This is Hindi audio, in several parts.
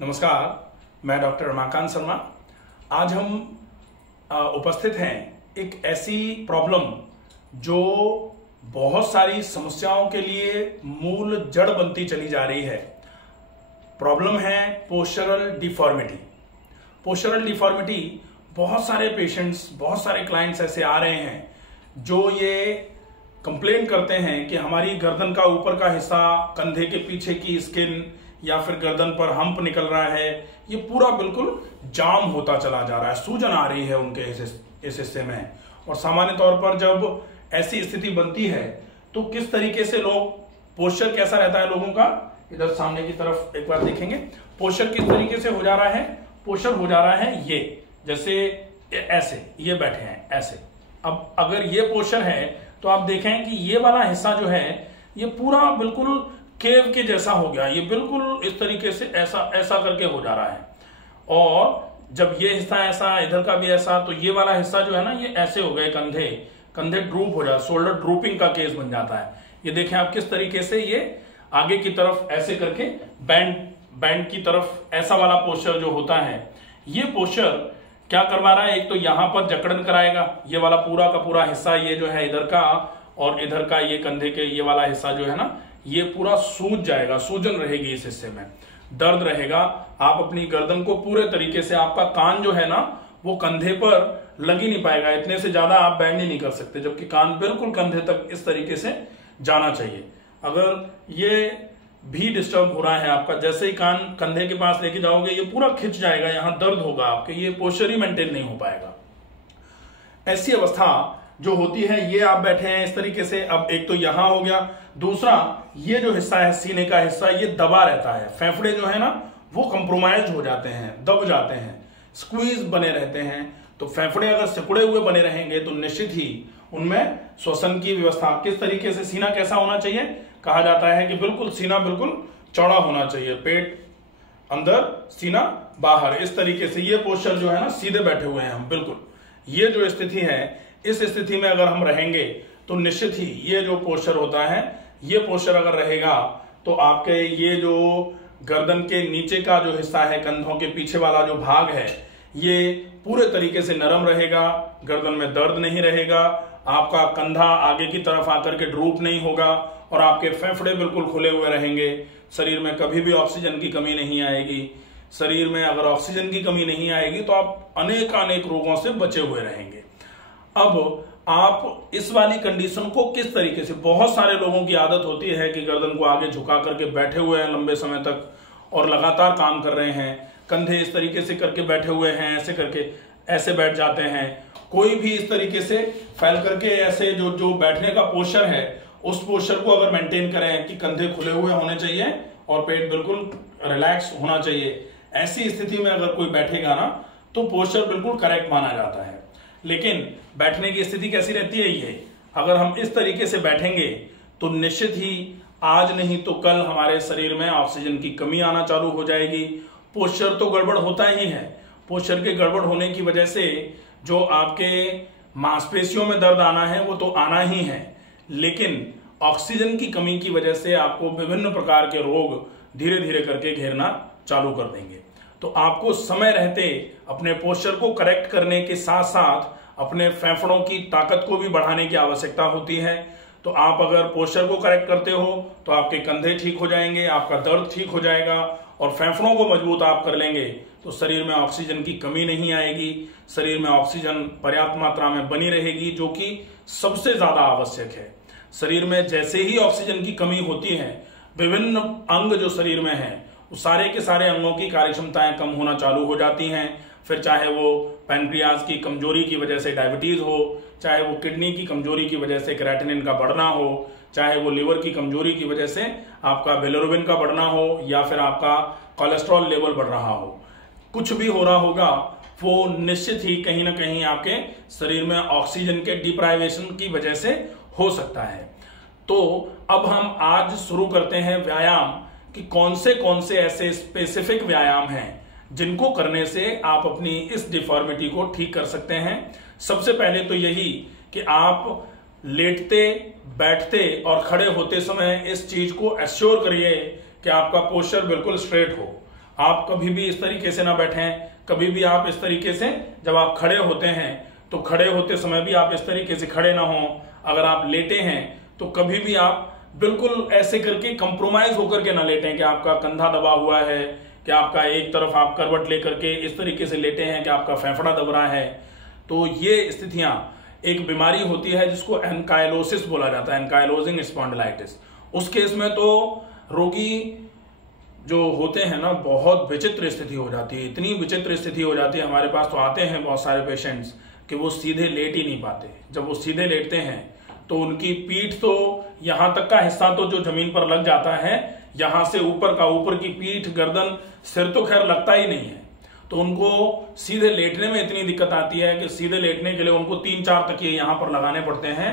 नमस्कार, मैं डॉक्टर रमाकांत शर्मा। आज हम उपस्थित हैं एक ऐसी प्रॉब्लम जो बहुत सारी समस्याओं के लिए मूल जड़ बनती चली जा रही है। प्रॉब्लम है पोस्चरल डिफॉर्मिटी। पोस्चरल डिफॉर्मिटी बहुत सारे पेशेंट्स, बहुत सारे क्लाइंट्स ऐसे आ रहे हैं जो ये कंप्लेन करते हैं कि हमारी गर्दन का ऊपर का हिस्सा, कंधे के पीछे की स्किन या फिर गर्दन पर हम्प निकल रहा है, ये पूरा बिल्कुल जाम होता चला जा रहा है, सूजन आ रही है उनके इस हिस्से में। और सामान्य तौर पर जब ऐसी स्थिति बनती है तो किस तरीके से लोग, पोस्चर कैसा रहता है लोगों का, इधर सामने की तरफ एक बार देखेंगे। पोस्चर किस तरीके से हो जा रहा है? पोस्चर हो जा रहा है ये, जैसे ऐसे ये बैठे हैं ऐसे। अब अगर ये पोस्चर है तो आप देखें कि ये वाला हिस्सा जो है ये पूरा बिल्कुल केव के जैसा हो गया, ये बिल्कुल इस तरीके से ऐसा करके हो जा रहा है। और जब ये हिस्सा ऐसा, इधर का भी ऐसा, तो ये वाला हिस्सा जो है ना ये ऐसे हो गए, कंधे ड्रूप हो जाए, शोल्डर ड्रूपिंग का केस बन जाता है। ये देखें आप किस तरीके से ये आगे की तरफ ऐसे करके बैंड की तरफ ऐसा वाला पोस्चर जो होता है, ये पोस्चर क्या करवा रहा है? एक तो यहां पर जकड़न कराएगा, ये वाला पूरा का पूरा हिस्सा ये जो है इधर का, और इधर का ये कंधे के ये वाला हिस्सा जो है ना ये पूरा सूज जाएगा, सूजन रहेगी इस हिस्से में, दर्द रहेगा। आप अपनी गर्दन को पूरे तरीके से, आपका कान जो है ना वो कंधे पर लग ही नहीं पाएगा, इतने से ज्यादा आप बैंड ही नहीं कर सकते, जबकि कान बिल्कुल कंधे तक इस तरीके से जाना चाहिए। अगर ये भी डिस्टर्ब हो रहा है आपका, जैसे ही कान कंधे के पास लेके जाओगे ये पूरा खिंच जाएगा, यहां दर्द होगा आपके, ये पोस्चर ही मेंटेन नहीं हो पाएगा। ऐसी अवस्था जो होती है, ये आप बैठे हैं इस तरीके से, अब एक तो यहां हो गया, दूसरा ये जो हिस्सा है सीने का हिस्सा ये दबा रहता है, फेफड़े जो है ना वो कंप्रोमाइज हो जाते हैं, दब जाते हैं, स्क्वीज बने रहते हैं। तो फेफड़े अगर सिकुड़े हुए बने रहेंगे तो निश्चित ही उनमें श्वसन की व्यवस्था, किस तरीके से, सीना कैसा होना चाहिए, कहा जाता है कि बिल्कुल सीना बिल्कुल चौड़ा होना चाहिए, पेट अंदर सीना बाहर, इस तरीके से ये पोस्चर जो है ना सीधे बैठे हुए हैं हम बिल्कुल। ये जो स्थिति है, इस स्थिति में अगर हम रहेंगे तो निश्चित ही ये जो पोस्चर होता है, ये पोस्चर अगर रहेगा तो आपके ये जो गर्दन के नीचे का जो हिस्सा है, कंधों के पीछे वाला जो भाग है, ये पूरे तरीके से नरम रहेगा, गर्दन में दर्द नहीं रहेगा, आपका कंधा आगे की तरफ आकर के ड्रूप नहीं होगा, और आपके फेफड़े बिल्कुल खुले हुए रहेंगे। शरीर में कभी भी ऑक्सीजन की कमी नहीं आएगी। शरीर में अगर ऑक्सीजन की कमी नहीं आएगी तो आप अनेक रोगों से बचे हुए रहेंगे। अब आप इस वाली कंडीशन को किस तरीके से, बहुत सारे लोगों की आदत होती है कि गर्दन को आगे झुका करके बैठे हुए हैं लंबे समय तक और लगातार काम कर रहे हैं, कंधे इस तरीके से करके बैठे हुए हैं, ऐसे करके ऐसे बैठ जाते हैं। कोई भी इस तरीके से फैल करके ऐसे जो बैठने का पोस्चर है, उस पोस्चर को अगर मेंटेन करें कि कंधे खुले हुए होने चाहिए और पेट बिल्कुल रिलैक्स होना चाहिए, ऐसी स्थिति में अगर कोई बैठेगा ना तो पोस्चर बिल्कुल करेक्ट माना जाता है। लेकिन बैठने की स्थिति कैसी रहती है ये, अगर हम इस तरीके से बैठेंगे तो निश्चित ही आज नहीं तो कल हमारे शरीर में ऑक्सीजन की कमी आना चालू हो जाएगी। पोस्चर तो गड़बड़ होता ही है। पोस्चर के गड़बड़ होने की वजह से जो आपके मांसपेशियों में दर्द आना है वो तो आना ही है, लेकिन ऑक्सीजन की कमी की वजह से आपको विभिन्न प्रकार के रोग धीरे धीरे करके घेरना चालू कर देंगे। तो आपको समय रहते अपने पोस्चर को करेक्ट करने के साथ साथ अपने फेफड़ों की ताकत को भी बढ़ाने की आवश्यकता होती है। तो आप अगर पोस्चर को करेक्ट करते हो तो आपके कंधे ठीक हो जाएंगे, आपका दर्द ठीक हो जाएगा, और फेफड़ों को मजबूत आप कर लेंगे तो शरीर में ऑक्सीजन की कमी नहीं आएगी, शरीर में ऑक्सीजन पर्याप्त मात्रा में बनी रहेगी, जो कि सबसे ज्यादा आवश्यक है। शरीर में जैसे ही ऑक्सीजन की कमी होती है, विभिन्न अंग जो शरीर में है सारे के सारे अंगों की कार्यक्षमताएं कम होना चालू हो जाती हैं। फिर चाहे वो पैनक्रियाज की कमजोरी की वजह से डायबिटीज हो, चाहे वो किडनी की कमजोरी की वजह से क्रेटिनिन का बढ़ना हो, चाहे वो लिवर की कमजोरी की वजह से आपका बिलिरुबिन का बढ़ना हो, या फिर आपका कोलेस्ट्रॉल लेवल बढ़ रहा हो, कुछ भी हो रहा होगा वो निश्चित ही कहीं ना कहीं आपके शरीर में ऑक्सीजन के डिप्राइवेशन की वजह से हो सकता है। तो अब हम आज शुरू करते हैं व्यायाम कि कौन से ऐसे स्पेसिफिक व्यायाम हैं जिनको करने से आप अपनी इस डिफॉर्मिटी को ठीक कर सकते हैं। सबसे पहले तो यही कि आप लेटते, बैठते और खड़े होते समय इस चीज को एश्योर करिए कि आपका पोस्चर बिल्कुल स्ट्रेट हो। आप कभी भी इस तरीके से ना बैठें, कभी भी आप इस तरीके से जब आप खड़े होते हैं तो खड़े होते समय भी आप इस तरीके से खड़े ना हो। अगर आप लेटे हैं तो कभी भी आप बिल्कुल ऐसे करके कंप्रोमाइज होकर के ना लेटें कि आपका कंधा दबा हुआ है, कि आपका एक तरफ आप करवट लेकर के इस तरीके से लेटे हैं कि आपका फेफड़ा दब रहा है। तो ये स्थितियां एक बीमारी होती है जिसको एनकाइलोसिस बोला जाता है, एनकाइलोजिंग स्पॉन्डिलाइटिस। उस केस में तो रोगी जो होते हैं ना, बहुत विचित्र स्थिति हो जाती है, इतनी विचित्र स्थिति हो जाती है। हमारे पास तो आते हैं बहुत सारे पेशेंट्स कि वो सीधे लेट ही नहीं पाते। जब वो सीधे लेटते हैं तो उनकी पीठ तो यहां तक का हिस्सा तो जो जमीन पर लग जाता है, यहां से ऊपर का, ऊपर की पीठ, गर्दन, सिर तो खैर लगता ही नहीं है। तो उनको सीधे लेटने में इतनी दिक्कत आती है कि सीधे लेटने के लिए उनको 3-4 तकिए यहां पर लगाने पड़ते हैं।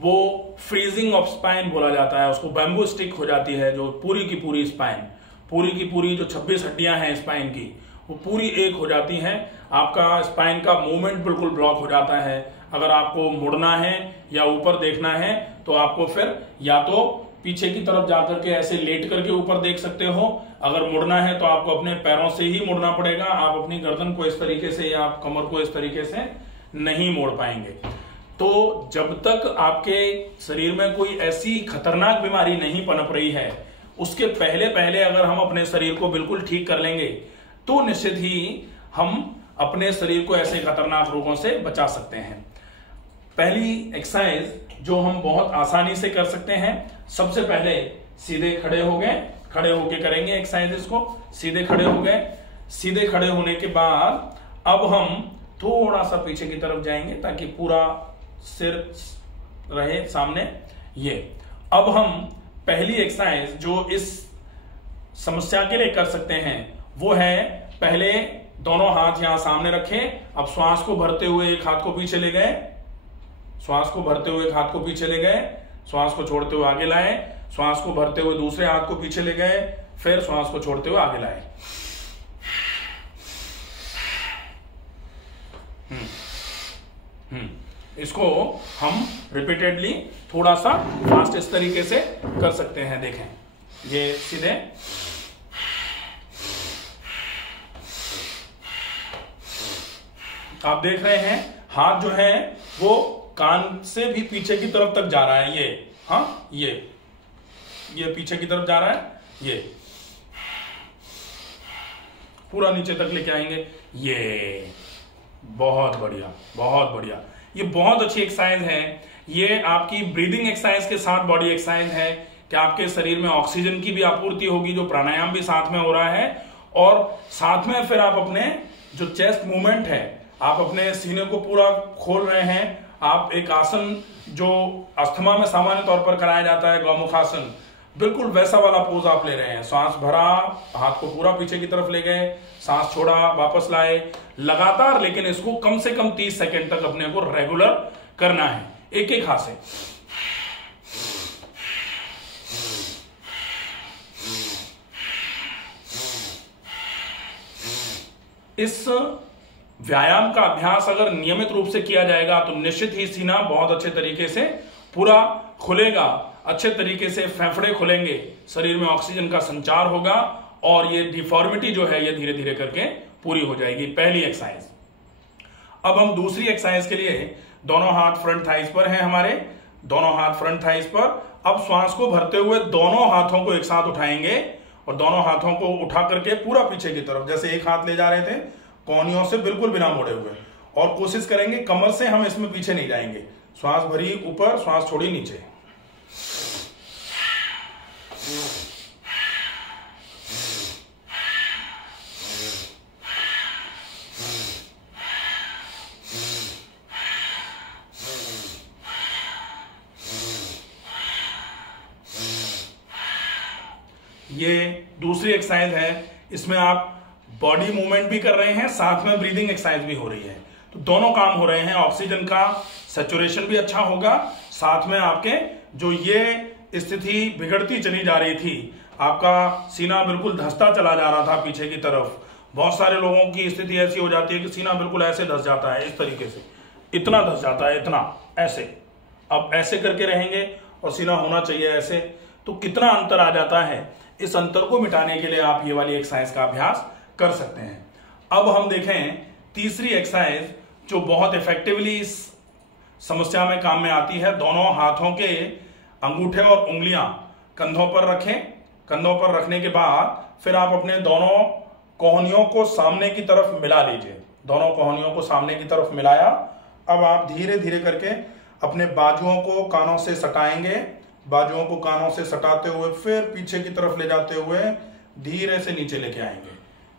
वो फ्रीजिंग ऑफ स्पाइन बोला जाता है, उसको बैम्बू स्टिक हो जाती है। जो पूरी की पूरी स्पाइन, पूरी की पूरी जो 26 हड्डियां हैं स्पाइन की, वो पूरी एक हो जाती हैं। आपका स्पाइन का मूवमेंट बिल्कुल ब्लॉक हो जाता है। अगर आपको मुड़ना है या ऊपर देखना है तो आपको फिर या तो पीछे की तरफ जाकर के ऐसे लेट करके ऊपर देख सकते हो, अगर मुड़ना है तो आपको अपने पैरों से ही मुड़ना पड़ेगा। आप अपनी गर्दन को इस तरीके से या आप कमर को इस तरीके से नहीं मोड़ पाएंगे। तो जब तक आपके शरीर में कोई ऐसी खतरनाक बीमारी नहीं पनप रही है, उसके पहले पहले अगर हम अपने शरीर को बिल्कुल ठीक कर लेंगे तो निश्चित ही हम अपने शरीर को ऐसे खतरनाक रोगों से बचा सकते हैं। पहली एक्सरसाइज जो हम बहुत आसानी से कर सकते हैं, सबसे पहले सीधे खड़े हो गए, खड़े होके करेंगे एक्सरसाइजेस को। सीधे खड़े हो गए, सीधे खड़े होने के बाद अब हम थोड़ा सा पीछे की तरफ जाएंगे ताकि पूरा सिर रहे सामने। ये अब हम पहली एक्सरसाइज जो इस समस्या के लिए कर सकते हैं वो है, पहले दोनों हाथ यहां सामने रखें। अब श्वास को भरते हुए एक हाथ को पीछे ले गए, श्वास को भरते हुए एक हाथ को पीछे ले गए, श्वास को छोड़ते हुए आगे लाए, श्वास को भरते हुए दूसरे हाथ को पीछे ले गए, फिर श्वास को छोड़ते हुए आगे लाए। इसको हम रिपीटेडली थोड़ा सा फास्ट इस तरीके से कर सकते हैं। देखें, ये सीधे, आप देख रहे हैं हाथ जो है वो कान से भी पीछे की तरफ तक जा रहा है। ये, हाँ, ये पीछे की तरफ जा रहा है, ये पूरा नीचे तक लेके आएंगे। ये बहुत बढ़िया, बहुत बढ़िया। ये बहुत अच्छी एक्सरसाइज है। ये आपकी ब्रीदिंग एक्सरसाइज के साथ बॉडी एक्सरसाइज है कि आपके शरीर में ऑक्सीजन की भी आपूर्ति होगी, जो प्राणायाम भी साथ में हो रहा है, और साथ में फिर आप अपने जो चेस्ट मूवमेंट है, आप अपने सीने को पूरा खोल रहे हैं। आप एक आसन जो अस्थमा में सामान्य तौर पर कराया जाता है, गौमुखासन, बिल्कुल वैसा वाला पोज आप ले रहे हैं। सांस भरा, हाथ को पूरा पीछे की तरफ ले गए, सांस छोड़ा, वापस लाए, लगातार। लेकिन इसको कम से कम 30 सेकंड तक अपने को रेगुलर करना है, एक एक हाथ से। इस व्यायाम का अभ्यास अगर नियमित रूप से किया जाएगा तो निश्चित ही सीना बहुत अच्छे तरीके से पूरा खुलेगा, अच्छे तरीके से फेफड़े खुलेंगे, शरीर में ऑक्सीजन का संचार होगा और ये डिफॉर्मिटी जो है ये धीरे धीरे करके पूरी हो जाएगी। पहली एक्सरसाइज। अब हम दूसरी एक्सरसाइज के लिए, दोनों हाथ फ्रंट थाइज पर हैं हमारे, दोनों हाथ फ्रंट थाइज पर। अब श्वास को भरते हुए दोनों हाथों को एक साथ उठाएंगे और दोनों हाथों को उठा करके पूरा पीछे की तरफ, जैसे एक हाथ ले जा रहे थे, कोहनियों से बिल्कुल बिना मोड़े हुए, और कोशिश करेंगे कमर से हम इसमें पीछे नहीं जाएंगे। श्वास भरी ऊपर, श्वास छोड़ी नीचे। ये दूसरी एक्सरसाइज है, इसमें आप बॉडी मूवमेंट भी कर रहे हैं, साथ में ब्रीदिंग एक्सरसाइज भी हो रही है, तो दोनों काम हो रहे हैं। ऑक्सीजन का सैचुरेशन भी अच्छा होगा, साथ में आपके जो ये स्थिति बिगड़ती चली जा रही थी, आपका सीना बिल्कुल धंसता चला जा रहा था पीछे की तरफ। बहुत सारे लोगों की स्थिति ऐसी हो जाती है कि सीना बिल्कुल ऐसे धंस जाता है, इस तरीके से, इतना धंस जाता है, इतना ऐसे। अब ऐसे करके रहेंगे और सीना होना चाहिए ऐसे, तो कितना अंतर आ जाता है। इस अंतर को मिटाने के लिए आप ये वाली एक्सरसाइज का अभ्यास कर सकते हैं। अब हम देखें तीसरी एक्सरसाइज जो बहुत इफेक्टिवली इस समस्या में काम में आती है। दोनों हाथों के अंगूठे और उंगलियां कंधों पर रखें। कंधों पर रखने के बाद फिर आप अपने दोनों कोहनियों को सामने की तरफ मिला लीजिए। दोनों कोहनियों को सामने की तरफ मिलाया। अब आप धीरे धीरे करके अपने बाजुओं को कानों से सटाएंगे। बाजुओं को कानों से सटाते हुए फिर पीछे की तरफ ले जाते हुए धीरे से नीचे लेके आएंगे।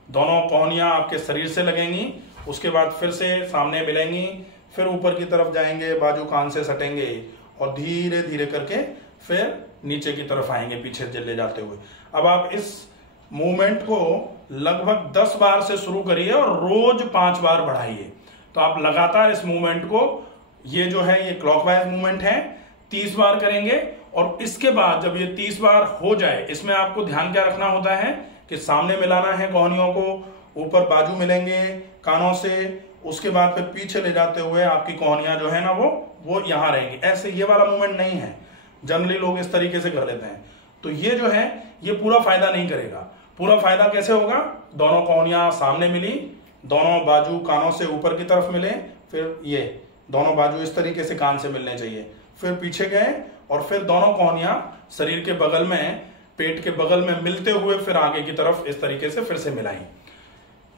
दोनों कोहनियां आपके शरीर से लगेंगी। उसके बाद फिर से सामने मिलेंगी, फिर ऊपर की तरफ जाएंगे, बाजू कान से सटेंगे और धीरे धीरे करके फिर नीचे की तरफ आएंगे पीछे ले जाते हुए। अब आप इस मूवमेंट को लगभग 10 बार से शुरू करिए और रोज 5 बार बढ़ाइए। तो आप लगातार इस मूवमेंट को, ये जो है ये क्लॉकवाइज मूवमेंट है, 30 बार करेंगे। और इसके बाद जब ये 30 बार हो जाए, इसमें आपको ध्यान क्या रखना होता है कि सामने मिलाना है कोहनियों को, ऊपर बाजू मिलेंगे कानों से, उसके बाद फिर पीछे ले जाते हुए आपकी कोहनियां जो है ना वो यहां रहेंगी। ऐसे ये वाला मूवमेंट नहीं है, जनरली लोग इस तरीके से कर लेते हैं। तो ये जो है ये पूरा फायदा नहीं करेगा। पूरा फायदा कैसे होगा? दोनों कोहनियां सामने मिली, दोनों बाजू कानों से ऊपर की तरफ मिले, फिर ये दोनों बाजू इस तरीके से कान से मिलने चाहिए, फिर पीछे गए और फिर दोनों कोहनियां शरीर के बगल में, पेट के बगल में मिलते हुए फिर आगे की तरफ इस तरीके से फिर से मिलाई।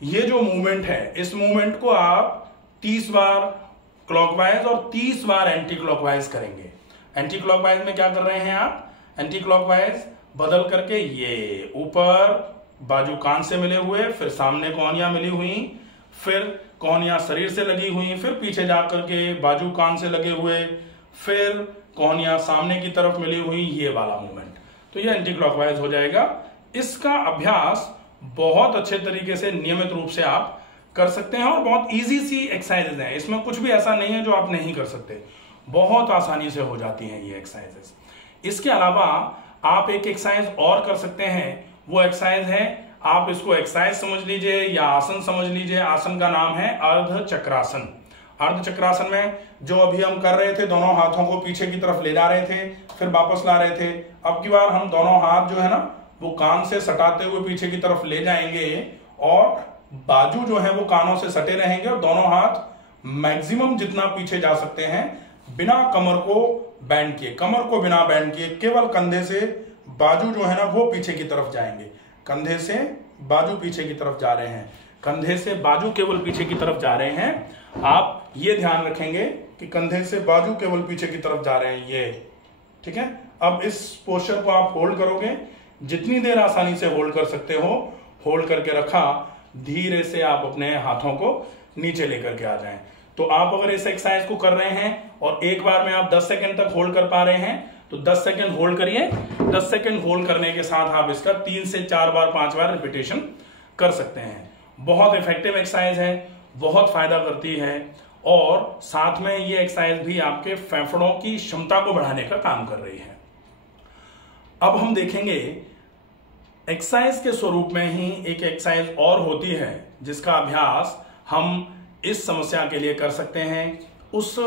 ये जो मूवमेंट है, इस मूवमेंट को आप 30 बार क्लॉकवाइज और 30 बार एंटी क्लॉकवाइज करेंगे। एंटी क्लॉकवाइज में क्या कर रहे हैं आप? एंटी क्लॉकवाइज बदल करके ये ऊपर बाजू कान से मिले हुए, फिर सामने कोहनियां मिली हुई, फिर कोहनियां शरीर से लगी हुई, फिर पीछे जाकर के बाजू कान से लगे हुए, फिर कोहनियां सामने की तरफ मिली हुई, ये वाला मूवमेंट। तो ये एंटी क्लॉकवाइज हो जाएगा। इसका अभ्यास बहुत अच्छे तरीके से नियमित रूप से आप कर सकते हैं और बहुत इजी सी एक्सरसाइजेज हैं। इसमें कुछ भी ऐसा नहीं है जो आप नहीं कर सकते, बहुत आसानी से हो जाती हैं ये एक्सरसाइजेज। इसके अलावा आप एक एक्सरसाइज और कर सकते हैं। वो एक्सरसाइज है, आप इसको एक्सरसाइज समझ लीजिए या आसन समझ लीजिए। आसन का नाम है अर्ध चक्रासन। अर्ध चक्रासन में जो अभी हम कर रहे थे, दोनों हाथों को पीछे की तरफ ले जा रहे थे, फिर वापस ला रहे थे। अब की बार हम दोनों हाथ जो है ना वो कान से सटाते हुए पीछे की तरफ ले जाएंगे और बाजू जो है वो कानों से सटे रहेंगे और दोनों हाथ मैक्सिमम जितना पीछे जा सकते हैं बिना कमर को बैंड किए। कमर को बिना बैंड किए केवल कंधे से बाजू जो है ना वो पीछे की तरफ जाएंगे। कंधे से बाजू पीछे की तरफ जा रहे हैं, कंधे से बाजू केवल पीछे की तरफ जा रहे हैं। आप ये ध्यान रखेंगे कि कंधे से बाजू केवल पीछे की तरफ जा रहे हैं, ये ठीक है। अब इस पोस्चर को आप होल्ड करोगे, जितनी देर आसानी से होल्ड कर सकते हो होल्ड करके रखा। धीरे से आप अपने हाथों को नीचे लेकर के आ जाएं। तो आप अगर इस एक्सरसाइज को कर रहे हैं और एक बार में आप 10 सेकंड तक होल्ड कर पा रहे हैं तो 10 सेकंड होल्ड करिए। 10 सेकंड होल्ड करने के साथ आप इसका 3 से 4 बार 5 बार रिपीटेशन कर सकते हैं। बहुत इफेक्टिव एक्सरसाइज है, बहुत फायदा करती है और साथ में ये एक्सरसाइज भी आपके फेफड़ों की क्षमता को बढ़ाने का काम कर रही है। अब हम देखेंगे एक्सरसाइज के स्वरूप में ही एक एक्सरसाइज और होती है जिसका अभ्यास हम इस समस्या के लिए कर सकते हैं। उस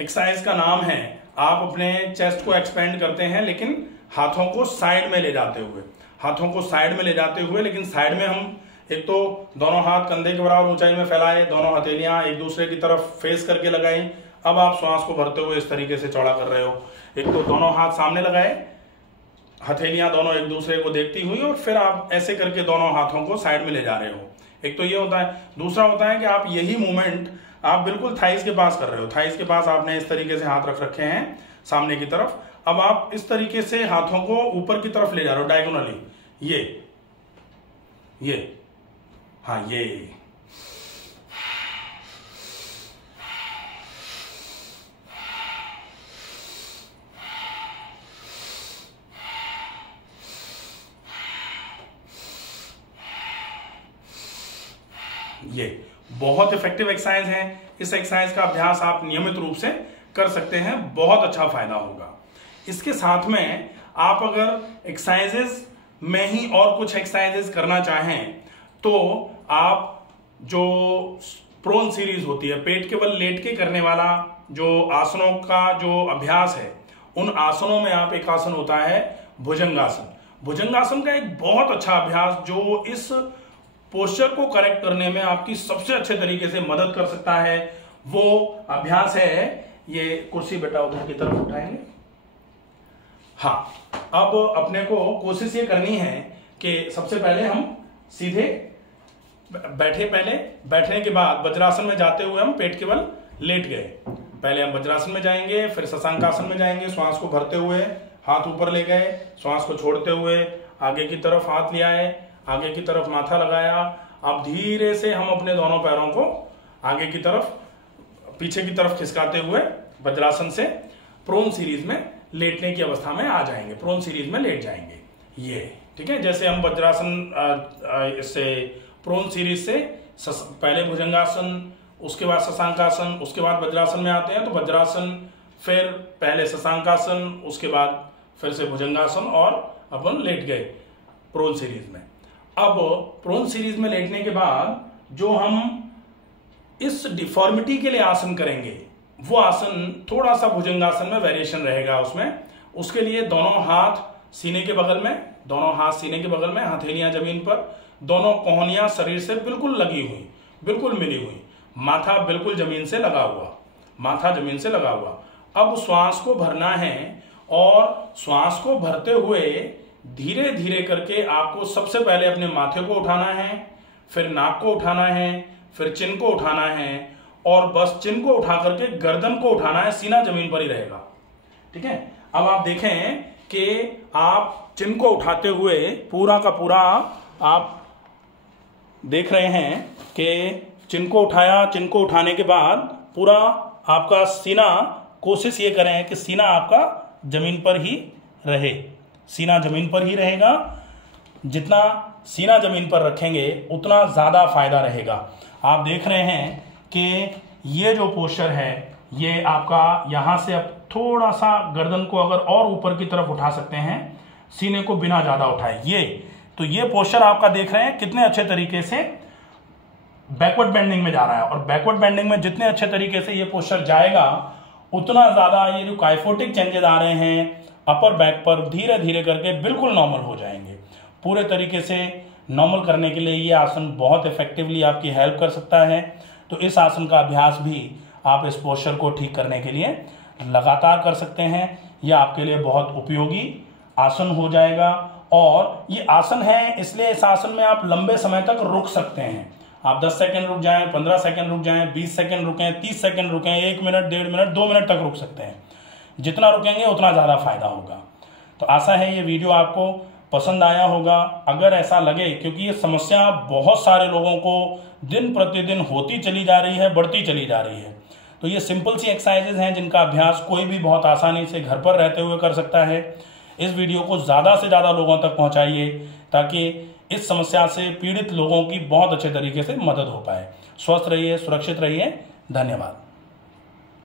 एक्सरसाइज का नाम है, आप अपने चेस्ट को एक्सपेंड करते हैं लेकिन हाथों को साइड में ले जाते हुए, हाथों को साइड में ले जाते हुए, लेकिन साइड में हम एक तो दोनों हाथ कंधे के बराबर ऊंचाई में फैलाए, दोनों हथेलियां एक दूसरे की तरफ फेस करके लगाई। अब आप श्वास को भरते हुए इस तरीके से चौड़ा कर रहे हो। एक तो दोनों हाथ सामने लगाए, हथेलियां दोनों एक दूसरे को देखती हुई और फिर आप ऐसे करके दोनों हाथों को साइड में ले जा रहे हो। एक तो ये होता है। दूसरा होता है कि आप यही मूवमेंट आप बिल्कुल थाइस के पास कर रहे हो। थाइस के पास आपने इस तरीके से हाथ रख रखे हैं सामने की तरफ। अब आप इस तरीके से हाथों को ऊपर की तरफ ले जा रहे हो डायगोनली। ये हाँ, ये बहुत इफेक्टिव एक्सरसाइज है। इस एक्सरसाइज का अभ्यास आप नियमित रूप से कर सकते हैं, बहुत अच्छा फायदा होगा। इसके साथ में आप अगर एक्सरसाइजेस में ही और कुछ एक्सरसाइजेस करना चाहें तो आप जो प्रोन सीरीज होती है, पेट के बल लेट के करने वाला जो आसनों का जो अभ्यास है, उन आसनों में आप एक आसन होता है भुजंगासन। भुजंगासन का एक बहुत अच्छा अभ्यास जो इस पोस्चर को करेक्ट करने में आपकी सबसे अच्छे तरीके से मदद कर सकता है, वो अभ्यास है, ये कुर्सी बेटा उधर की तरफ उठाएंगे। हाँ, अब अपने को कोशिश ये करनी है कि सबसे पहले हम सीधे बैठे, पहले बैठने के बाद वज्रासन में जाते हुए हम पेट के बल लेट गए। पहले हम वज्रासन में जाएंगे, फिर शशांकासन में जाएंगे, श्वास को भरते हुए हाथ ऊपर ले गए, श्वास को छोड़ते हुए आगे की तरफ हाथ ले आए, आगे की तरफ माथा लगाया। अब धीरे से हम अपने दोनों पैरों को आगे की तरफ, पीछे की तरफ खिसकाते हुए वज्रासन से प्रोन सीरीज में लेटने की अवस्था में आ जाएंगे, प्रोन सीरीज में लेट जाएंगे। ये ठीक है, जैसे हम वज्रासन इससे प्रोन सीरीज से पहले भुजंगासन, उसके बाद शशांकासन, उसके बाद वज्रासन में आते हैं, तो वज्रासन, फिर पहले शशांकासन, उसके बाद फिर से भुजंगासन और अपन लेट गए प्रोन सीरीज में। अब प्रोन सीरीज में लेटने के बाद जो हम इस डिफॉर्मिटी के लिए आसन करेंगे, वो आसन थोड़ा सा भुजंगासन में वेरिएशन रहेगा उसमें। उसके लिए दोनों हाथ सीने के बगल में, दोनों हाथ सीने के बगल में, हथेलियां जमीन पर, दोनों कोहनियां शरीर से बिल्कुल लगी हुई, बिल्कुल मिली हुई, माथा बिल्कुल जमीन से लगा हुआ, माथा जमीन से लगा हुआ। अब श्वास को भरना है और श्वास को भरते हुए धीरे धीरे करके आपको सबसे पहले अपने माथे को उठाना है, फिर नाक को उठाना है, फिर चिन को उठाना है, और बस चिन को उठा करके गर्दन को उठाना है, सीना जमीन पर ही रहेगा। ठीक है, अब आप देखें कि आप चिन को उठाते हुए पूरा का पूरा आप देख रहे हैं कि चिन को उठाया, चिन को उठाने के बाद पूरा आपका सीना, कोशिश ये करें कि सीना आपका जमीन पर ही रहे, सीना जमीन पर ही रहेगा। जितना सीना जमीन पर रखेंगे उतना ज़्यादा फायदा रहेगा। आप देख रहे हैं कि ये जो पोस्चर है, ये आपका यहाँ से अब थोड़ा सा गर्दन को अगर और ऊपर की तरफ उठा सकते हैं, सीने को बिना ज़्यादा उठाए, ये तो ये पोस्चर आपका देख रहे हैं कितने अच्छे तरीके से बैकवर्ड बेंडिंग में जा रहा है। और बैकवर्ड बेंडिंग में जितने अच्छे तरीके से ये पोस्चर जाएगा, उतना ज़्यादा ये जो काइफोटिक चेंजेस आ रहे हैं अपर बैक पर, धीरे धीरे करके बिल्कुल नॉर्मल हो जाएंगे। पूरे तरीके से नॉर्मल करने के लिए ये आसन बहुत इफेक्टिवली आपकी हेल्प कर सकता है। तो इस आसन का अभ्यास भी आप इस पोस्चर को ठीक करने के लिए लगातार कर सकते हैं। यह आपके लिए बहुत उपयोगी आसन हो जाएगा। और ये आसन है इसलिए इस आसन में आप लंबे समय तक रुक सकते हैं। आप 10 सेकंड रुक जाएं, 15 सेकंड रुक जाएं, 20 सेकंड रुकें, 30 सेकंड रुकें, 1 मिनट, 1.5 मिनट, 2 मिनट तक रुक सकते हैं। जितना रुकेंगे उतना ज़्यादा फायदा होगा। तो आशा है ये वीडियो आपको पसंद आया होगा। अगर ऐसा लगे, क्योंकि ये समस्या बहुत सारे लोगों को दिन प्रतिदिन होती चली जा रही है, बढ़ती चली जा रही है, तो ये सिंपल सी एक्सरसाइजेज हैं जिनका अभ्यास कोई भी बहुत आसानी से घर पर रहते हुए कर सकता है। इस वीडियो को ज़्यादा से ज़्यादा लोगों तक पहुंचाइए ताकि इस समस्या से पीड़ित लोगों की बहुत अच्छे तरीके से मदद हो पाए। स्वस्थ रहिए, सुरक्षित रहिए। धन्यवाद।